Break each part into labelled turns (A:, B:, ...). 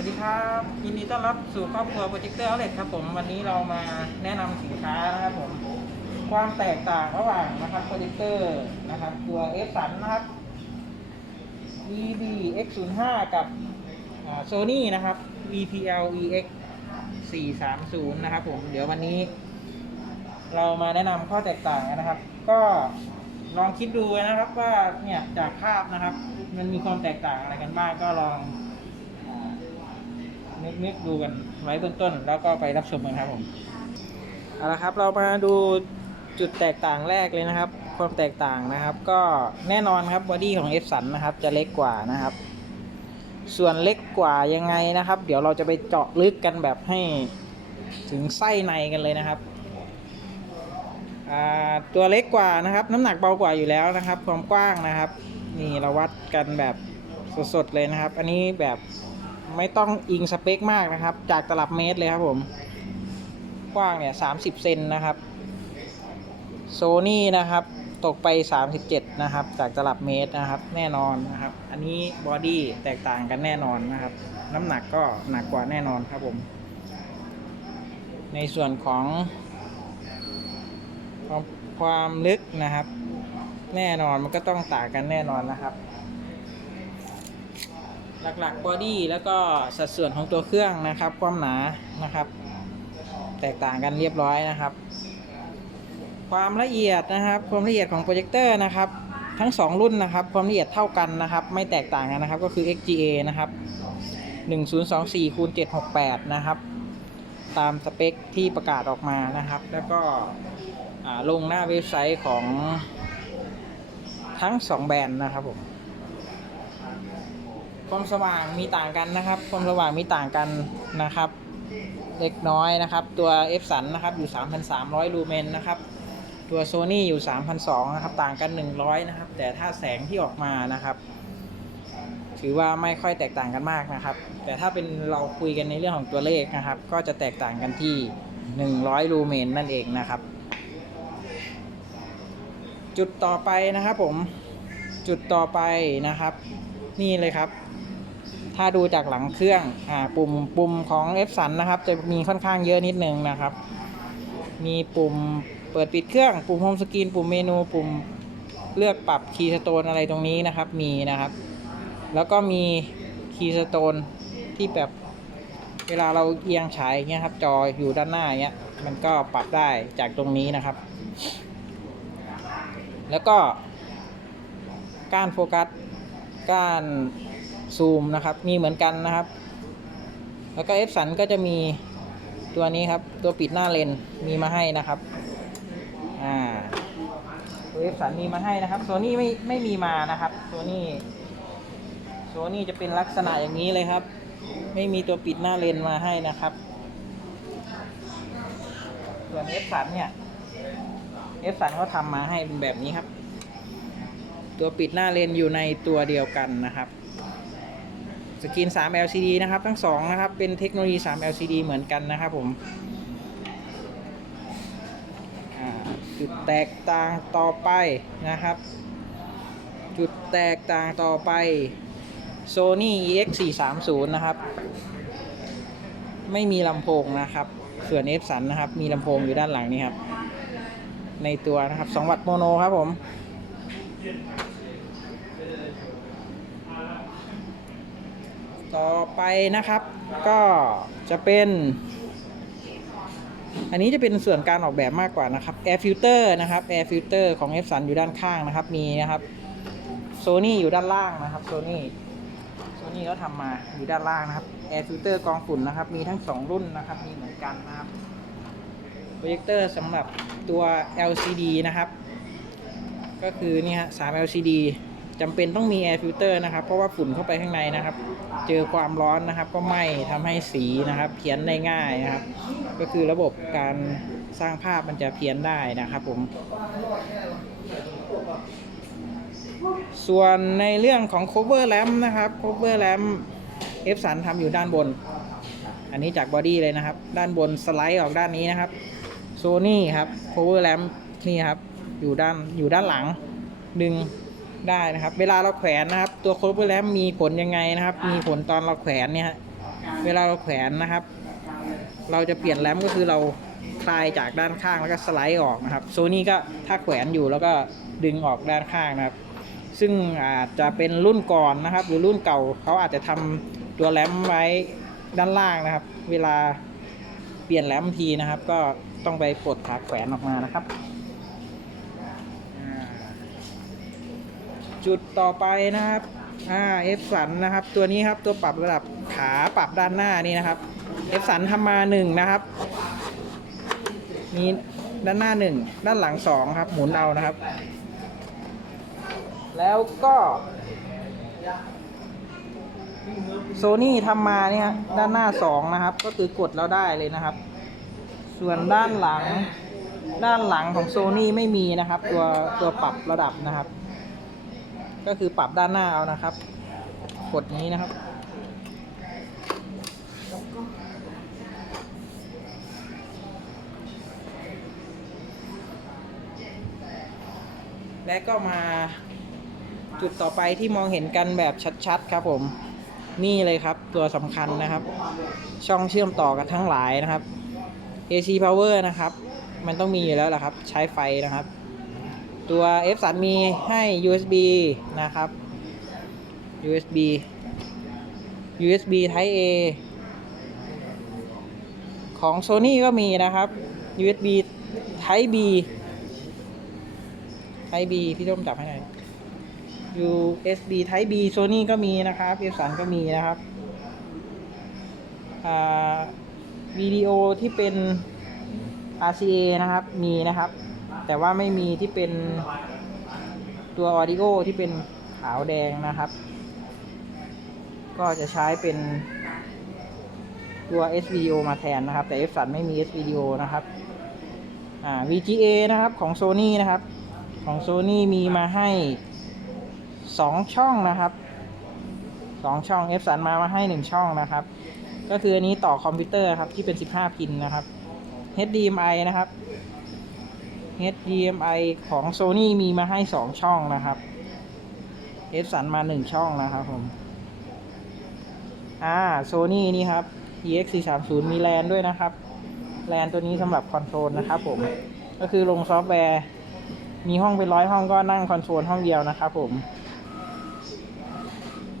A: วัสดีครับยินดีต้อนรับสู่ครอบครัวโปรเจคเตอร์เอาเลครับผมวันนี้เรามาแนะนำสินค้านะครับผมความแตกต่างระหว่างนะครับโปรเจคเตอร์นะครับตัว F สันนะครับ EB X05 กับโซนี่า Sony นะครับ VPL EX 430 นะครับผมเดี๋ยววันนี้ เรามาแนะนำข้อแตกต่างนะครับ ก็ลองคิดดูนะครับว่าเนี่ยจากภาพนะครับ มันมีความแตกต่างอะไรกันบ้างก็ลอง นึกนึกดูกันไว้เบื้องต้นแล้วก็ไปรับชมกันครับผมเอาละครับ เรามาดูจุดแตกต่างแรกเลยนะครับ ความแตกต่างนะครับ ก็แน่นอนครับบอดี้ของ F สันนะครับ จะเล็กกว่านะครับ ส่วนเล็กกว่ายังไงนะครับ เดี๋ยวเราจะไปเจาะลึกกันแบบให้ถึงไส้ในกันเลยนะครับตัวเล็กกว่านะครับ น้ำหนักเบากว่าอยู่แล้วนะครับ ความกว้างนะครับ นี่เราวัดกันแบบสดๆเลยนะครับ อันนี้แบบ ไม่ต้องอิงสเปคมากนะครับ จากตลับเมตรเลยครับผม กว้างเนี่ย30เซนนะครับโซนี่นะครับ ตกไป 37 นะครับ จากตลับเมตรนะครับ แน่นอนนะครับ อันนี้บอดี้แตกต่างกันแน่นอนนะครับ น้ำหนักก็หนักกว่าแน่นอนครับผม ในส่วนของ ความความลึกนะครับ แน่นอนมันก็ต้องต่างกันแน่นอนนะครับ หลักๆบอดี้แล้วก็สัดส่วนของตัวเครื่องนะครับ ความหนานะครับ แตกต่างกันเรียบร้อยนะครับ ความละเอียดนะครับ ความละเอียดของโปรเจคเตอร์นะครับ ทั้ง 2 รุ่นนะครับ ความละเอียดเท่ากันนะครับ ไม่แตกต่างกันนะครับ ก็คือ XGA นะครับ1024คูณ768 นะครับ ตามสเปคที่ประกาศออกมานะครับ แล้วก็ลงหน้าเว็บไซต์ของทั้ง 2 แบรนด์นะครับผม ความสว่างมีต่างกันนะครับ ความสว่างมีต่างกันนะครับ เล็กน้อยนะครับ ตัว F สันนะครับอยู่ 3,300 ลูเมนนะครับตัว Sony อยู่ 3,200นะครับ ต่างกัน 100 นะครับ แต่ถ้าแสงที่ออกมานะครับ ถือว่าไม่ค่อยแตกต่างกันมากนะครับ แต่ถ้าเป็นเราคุยกันในเรื่องของตัวเลขนะครับ ก็จะแตกต่างกันที่ 100 ลูเมนนั่นเองนะครับ จุดต่อไปนะครับผม จุดต่อไปนะครับ นี่เลยครับ ถ้าดูจากหลังเครื่องอ่าปุ่มปุ่มของ F สันนะครับ จะมีค่อนข้างเยอะนิดนึงนะครับ มีปุ่มเปิดปิดเครื่อง ปุ่มโฮมสกรีนปุ่มเมนูปุ่มเลือกปรับคีย์สโตนอะไรตรงนี้นะครับ มีนะครับ แล้วก็มีคีย์สโตนที่แบบเวลาเราเอียงฉายอย่างเงี้ยครับ จออยู่ด้านหน้าอย่างเงี้ย มันก็ปรับได้จากตรงนี้นะครับ แล้วก็กานโฟกัส ก้านซูมนะครับ มีเหมือนกันนะครับ แล้วก็ F สันก็จะมีตัวนี้ครับ ตัวปิดหน้าเลนมีมาให้นะครับอ่าตัว F สันมีมาให้นะครับโซนี่ไม่ไม่มีมานะครับโซนี่โซนี่จะเป็นลักษณะอย่างนี้เลยครับ ไม่มีตัวปิดหน้าเลนมาให้นะครับ ส่วน F สันเนี่ยเอฟสันเขาทำมาให้เป็นแบบนี้ครับ ตัวปิดหน้าเลนอยู่ในตัวเดียวกันนะครับสกรีน 3 LCD นะครับ ทั้งสองนะครับ เป็นเทคโนโลยี 3 LCD เหมือนกันนะครับผมจุดแตกต่างต่อไปนะครับ จุดแตกต่างต่อไป Sony EX 430 นะครับ ไม่มีลำโพงนะครับ ส่วน F สันนะครับ มีลำโพงอยู่ด้านหลังนี้ครับ ในตัวนะครับ 2 วัตต์โมโนครับผม ต่อไปนะครับ ก็จะเป็น อันนี้จะเป็นส่วนการออกแบบมากกว่านะครับ Air Filter นะครับ Air Filter ของ f ออยู่ด้านข้างนะครับ มีนะครับ Sony อยู่ด้านล่างนะครับ Sony Sony ก็ทำมาอยู่ด้านล่างนะครับ Air Filter กรองฝุ่นนะครับ มีทั้ง 2 รุ่นนะครับ มีเหมือนกันนะครับโปรเจคเตอร์สำหรับตัว LCD นะครับ ก็คือนี่ฮะ3 LCD จำเป็นต้องมี air filter นะครับ เพราะว่าฝุ่นเข้าไปข้างในนะครับ เจอความร้อนนะครับ ก็ไหม้ทำให้สีนะครับเพี้ยนได้ง่ายนะครับ ก็คือระบบการสร้างภาพมันจะเพี้ยนได้นะครับผมส่วนในเรื่องของ cover lamp นะครับ cover lamp F สันทำอยู่ด้านบน อันนี้จากบอดี้เลยนะครับ ด้านบนสไลด์ออกด้านนี้นะครับโซนี่ครับ cover lamp นี่ครับ อยู่ด้านอยู่ด้านหลังดึง ได้นะครับ เวลาเราแขวนนะครับ ตัว cover lamp มีผลยังไงนะครับ มีผลตอนเราแขวนเนี่ยฮะเวลาเราแขวนนะครับ เราจะเปลี่ยนแรมก็คือเราคลายจากด้านข้างแล้วก็สไลด์ออกนะครับโซนี่ก็ถ้าแขวนอยู่แล้วก็ดึงออกด้านข้างนะครับ ซึ่งอาจจะเป็นรุ่นก่อนนะครับ หรือรุ่นเก่าเขาอาจจะทำตัวแรมไว้ด้านล่างนะครับ เวลาเปลี่ยนแรมทีนะครับ ก็ต้องไปปลดขาแขวนออกมานะครับอ่า จุดต่อไปนะครับอ่าเอฟสันนะครับ ตัวนี้ครับตัวปรับระดับขาปรับด้านหน้านี่นะครับเอฟสันทำมาหนึ่งนะครับมีด้านหน้าหนึ่งด้านหลังสองครับ หมุนเอานะครับ แล้วก็โซนี่ทำมาเนี่ยด้านหน้าสองนะครับ ก็คือกดแล้วได้เลยนะครับ ส่วนด้านหลังด้านหลังของโซนี่ไม่มีนะครับ ตัวตัวปรับระดับนะครับ ก็คือปรับด้านหน้าเอานะครับ กดนี้นะครับ และก็มาจุดต่อไปที่มองเห็นกันแบบชัดๆครับผมนี่เลยครับ ตัวสำคัญนะครับ ช่องเชื่อมต่อกันทั้งหลายนะครับ AC power นะครับ มันต้องมีอยู่แล้วล่ะครับ ใช้ไฟนะครับ ตัว F 3 มีให้ USB นะครับ USB USB Type A ของ Sony ก็มีนะครับ USB Type B Type B พี่ต้มจับให้หน่อย USB Type B Sony ก็มีนะครับ F 3 ก็มีนะครับวิดีโอที่เป็น RCA นะครับ มีนะครับ แต่ว่าไม่มีที่เป็นตัว Audio ที่เป็นขาวแดงนะครับ ก็จะใช้เป็นตัว S video มาแทนนะครับ แต่ F 3ไม่มี S video นะครับ อ่า VGA นะครับของ Sony นะครับ ของ Sony มีมาให้ 2 ช่องนะครับ 2 ช่อง F 3มามาให้ 1 ช่องนะครับ ก็คืออันนี้ต่อคอมพิวเตอร์ครับ ที่เป็น 15 พินนะครับ HDMI นะครับ HDMI ของ Sony มีมาให้ 2 ช่องนะครับ F สันมา 1 ช่องนะครับผม อ่า Sony นี่ครับ EX 4 3 0 มีแลนด้วยนะครับ แลนตัวนี้สำหรับคอนโทรลนะครับผม ก็คือลงซอฟต์แวร์ มีห้องเป็นร้อยห้องก็นั่งคอนโทรลห้องเดียวนะครับผม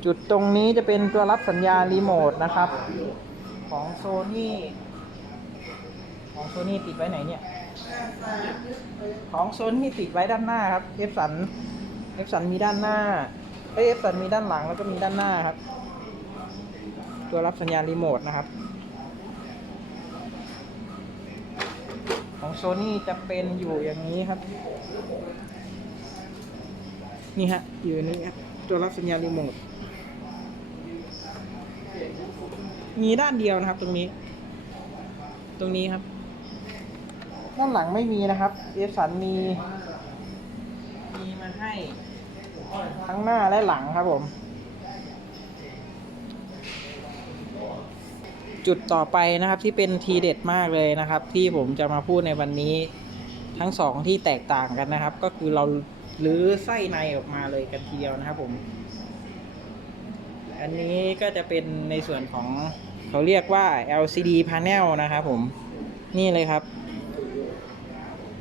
A: จุดตรงนี้จะเป็นตัวรับสัญญาณรีโมทนะครับ ของ Sony ของ Sony ติดไว้ไหนเนี่ย ของ Sony ติดไว้ด้านหน้าครับ F สัน F สันมีด้านหน้าเอ้ F สันมีด้านหลังแล้วก็มีด้านหน้าครับ ตัวรับสัญญาณรีโมทนะครับ ของ Sony จะเป็นอยู่อย่างนี้ครับ นี่ฮะอยู่นนี้ครับตัวรับสัญญาณรีโมทมีด้านเดียวนะครับตรงนี้ ตรงนี้ครับ ด้านหลังไม่มีนะครับเอฟสันมีมีมาให้ทั้งหน้าและหลังครับผม จุดต่อไปนะครับที่เป็นทีเด็ดมากเลยนะครับ ที่ผมจะมาพูดในวันนี้ ทั้งสองที่แตกต่างกันนะครับ ก็คือเรารื้อไส้ในออกมาเลยกันทีเดียวนะครับผม อันนี้ก็จะเป็นในส่วนของเขาเรียกว่า LCD panel นะครับผม นี่เลยครับ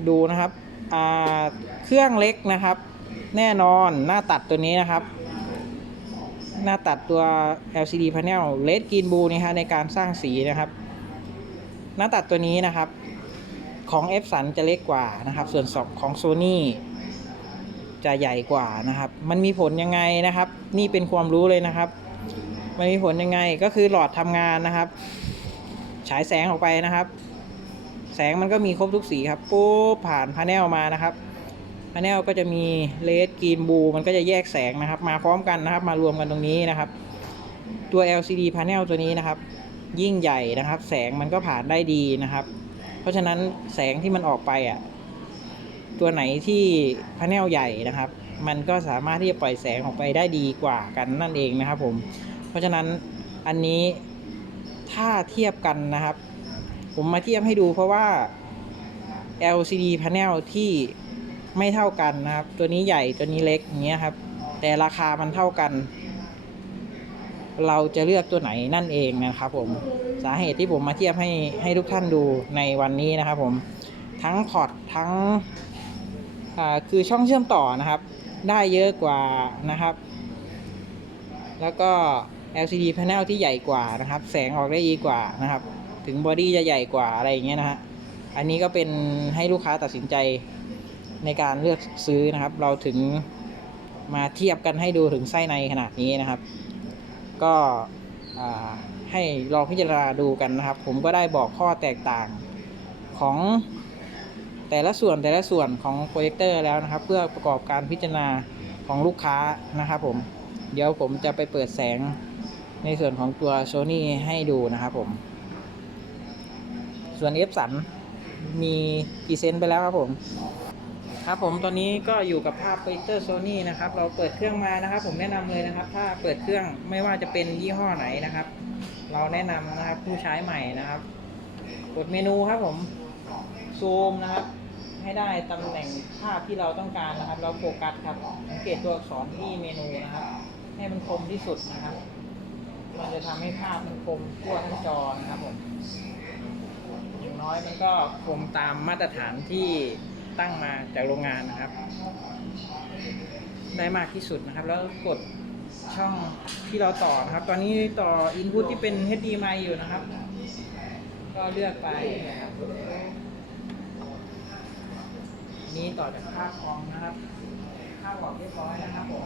A: ดูนะครับเครื่องเล็กนะครับ แน่นอนหน้าตัดตัวนี้นะครับ หน้าตัดตัว LCD panel LED green blue นี่ฮะในการสร้างสีนะครับ หน้าตัดตัวนี้นะครับของ F สันจะเล็กกว่านะครับ ส่วนของ Sony จะใหญ่กว่านะครับ มันมีผลยังไงนะครับ นี่เป็นความรู้เลยนะครับ มันมีผลยังไงก็คือหลอดทำงานนะครับ ฉายแสงออกไปนะครับ แสงมันก็มีครบทุกสีครับปุ๊บผ่านพาเนลมานะครับพาเนลก็จะมีเลดกรีนบูมันก็จะแยกแสงนะครับ มาพร้อมกันนะครับ มารวมกันตรงนี้นะครับ ตัว LCD panel ตัวนี้นะครับ ยิ่งใหญ่นะครับ แสงมันก็ผ่านได้ดีนะครับ เพราะฉะนั้นแสงที่มันออกไปอะตัวไหนที่พาเนลใหญ่นะครับ มันก็สามารถที่จะปล่อยแสงออกไปได้ดีกว่ากันนั่นเองนะครับผม เพราะฉะนั้นอันนี้ถ้าเทียบกันนะครับ ผมมาเทียบให้ดูเพราะว่า LCD panel ที่ไม่เท่ากันนะครับ ตัวนี้ใหญ่ตัวนี้เล็กอย่างเงี้ยครับ แต่ราคามันเท่ากัน เราจะเลือกตัวไหนนั่นเองนะครับผมสาเหตุที่ผมมาเทียบให้ให้ทุกท่านดูในวันนี้นะครับผมทั้งพอร์ตทั้งคือช่องเชื่อมต่อนะครับ ได้เยอะกว่านะครับ แล้วก็ LCD panel ที่ใหญ่กว่านะครับ แสงออกได้ดีกว่านะครับ ถึงบอดี้จะใหญ่กว่าอะไรอย่างเงี้ยนะฮะ อันนี้ก็เป็นให้ลูกค้าตัดสินใจในการเลือกซื้อนะครับ เราถึงมาเทียบกันให้ดูถึงไส้ในขนาดนี้นะครับ ก็ให้ลองพิจารณาดูกันนะครับ ผมก็ได้บอกข้อแตกต่างของแต่ละส่วนแต่ละส่วนของโปรเจคเตอร์แล้วนะครับ เพื่อประกอบการพิจารณาของลูกค้านะครับผม เดี๋ยวผมจะไปเปิดแสงในส่วนของตัว Sony ให้ดูนะครับผม ส่วน F สันมีพรีเซนไปแล้วครับผม ครับผมตอนนี้ก็อยู่กับภาพโปรเจคเตอร์โซนี่นะครับ เราเปิดเครื่องมานะครับ ผมแนะนำเลยนะครับ ถ้าเปิดเครื่องไม่ว่าจะเป็นยี่ห้อไหนนะครับ เราแนะนำนะครับผู้ใช้ใหม่นะครับ กดเมนูครับผมซูมนะครับ ให้ได้ตำแหน่งภาพที่เราต้องการนะครับ เราโฟกัสครับสังเกตตัวอักษรที่เมนูนะครับ ให้มันคมที่สุดนะครับ มันจะทำให้ภาพมันคมทั่วทั้งจอนะครับผม อย่างน้อยมันก็คงตามมาตรฐานที่ตั้งมาจากโรงงานนะครับ ได้มากที่สุดนะครับ แล้วกดช่องที่เราต่อนะครับ ตอนนี้ต่ออินพุตที่เป็น HDMI อยู่นะครับ ก็เลือกไปนะครับนี้ต่อจากค่าคอมนะครับ ค่าบอกเรียบร้อยนะครับผม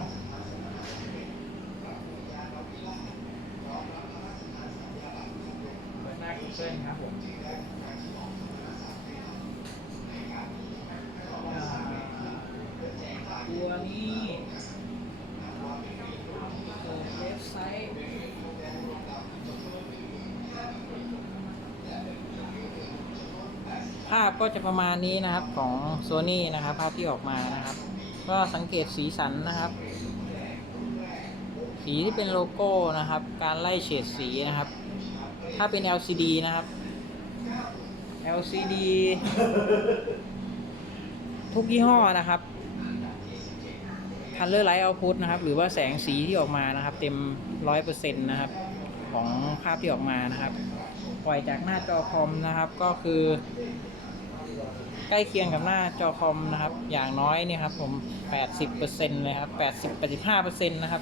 A: เปิดหน้า Google ครับผม ตัวนี้เปิดเว็บไซต์ ภา พก็จะประมาณนี้นะครับของ Sony นะครับภาพที่ออกมานะครับ ก็สังเกตสีสันนะครับ สีที่เป็นโลโก้นะครับ การไล่เฉดสีนะครับ ถ้าเป็น LCD นะครับ LCD ทุกยี่ห้อนะครับ Color Light Output นะครับ หรือว่าแสงสีที่ออกมานะครับ เต็ม 100%นะครับ ของภาพที่ออกมานะครับ ปล่อยจากหน้าจอคอมนะครับ ก็คือ ใกล้เคียงกับหน้าจอคอมนะครับ อย่างน้อยเนี่ยครับผม 80%เลยครับ 80 85%นะครับ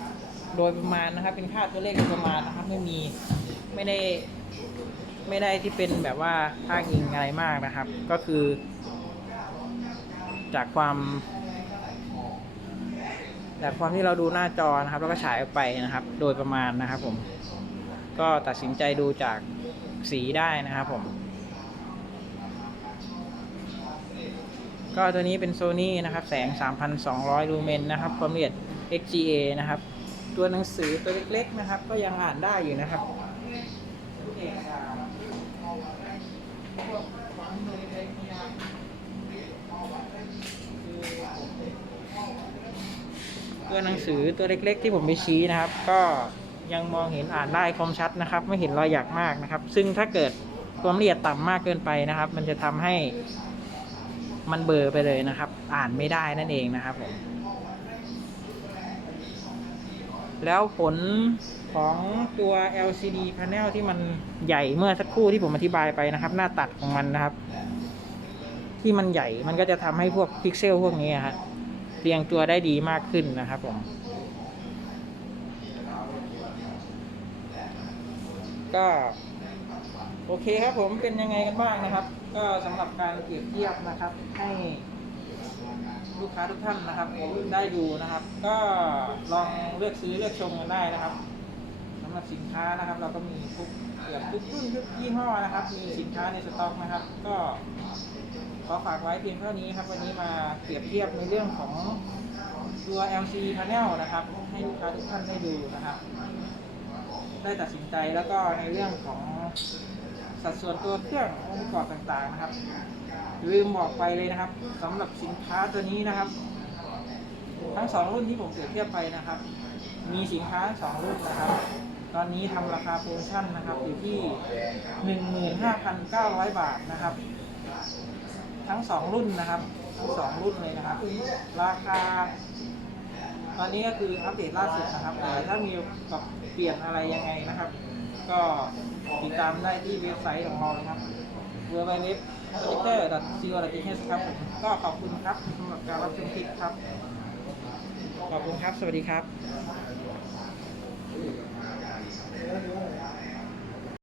A: โดยประมาณนะครับ เป็นค่าตัวเลขโดยประมาณนะครับ ไม่มี ไม่ได้ ไม่ได้ที่เป็นแบบว่าอ้างอิงอะไรมากนะครับ ก็คือ จากความจากความที่เราดูหน้าจอนะครับ แล้วก็ฉายออกไปนะครับ โดยประมาณนะครับผม ก็ตัดสินใจดูจากสีได้นะครับผม ก็ตัวนี้เป็น Sony นะครับ แสง 3,200 ลูเมนนะครับ ความละเอียด XGA นะครับ ตัวหนังสือตัวเล็กๆนะครับ ก็ยังอ่านได้อยู่นะครับตัวหนังสือตัวเล็กๆ ที่ผมไปชี้นะครับ ก็ยังมองเห็นอ่านได้คมชัดนะครับ ไม่เห็นรอยหยักมากนะครับ ซึ่งถ้าเกิดความละเอียดต่ำมากเกินไปนะครับ มันจะทำให้ มันเบอร์ไปเลยนะครับ อ่านไม่ได้นั่นเองนะครับผมแล้วผลของตัว LCD panel ที่มันใหญ่เมื่อสักครู่ที่ผมอธิบายไปนะครับ หน้าตัดของมันนะครับ ที่มันใหญ่มันก็จะทำให้พวกพิกเซลพวกนี้ฮะเรียงตัวได้ดีมากขึ้นนะครับผมก็ โอเคครับผมเป็นยังไงกันบ้างนะครับ ก็สำหรับการเปรียบเทียบนะครับ ให้ลูกค้าทุกท่านนะครับได้ดูนะครับ ก็ลองเลือกซื้อเลือกชมกันได้นะครับสำหรับสินค้านะครับ เราก็มีทุกเกือบทุกรุ่นทุกยี่ห้อนะครับ มีสินค้าในสต็อกนะครับ ก็ขอฝากไว้เพียงเท่านี้ครับ วันนี้มาเปรียบเทียบในเรื่องของตัว LC panel นะครับ ให้ลูกค้าทุกท่านได้ดูนะครับ ได้ตัดสินใจแล้วก็ในเรื่องของ สัดส่วนตัวเครื่ององค์ประกอบต่างๆนะครับ ลืมบอกไปเลยนะครับสำหรับสินค้าตัวนี้นะครับ ทั้งสองรุ่นที่ผมเปรียบเทียบไปนะครับ มีสินค้าสองรุ่นนะครับ ตอนนี้ทำราคาโปรโมชั่นนะครับอยู่ที่15,900บาทนะครับ ทั้งสองรุ่นนะครับทั้งสองรุ่นเลยนะครับ ราคาตอนนี้ก็คืออัปเดตล่าสุดนะครับแต่ถ้ามีกับปลี่ยนอะไรยังไงนะครับ ก็ ติดตามได้ที่เว็บไซต์ของเราเลยครับ www บไซต์เว็บโปรเจคเตอร์ .co.th ครับก็ขอบคุณครับสำหรับการรับชมคลิปครับ ขอบคุณครับ สวัสดีครับ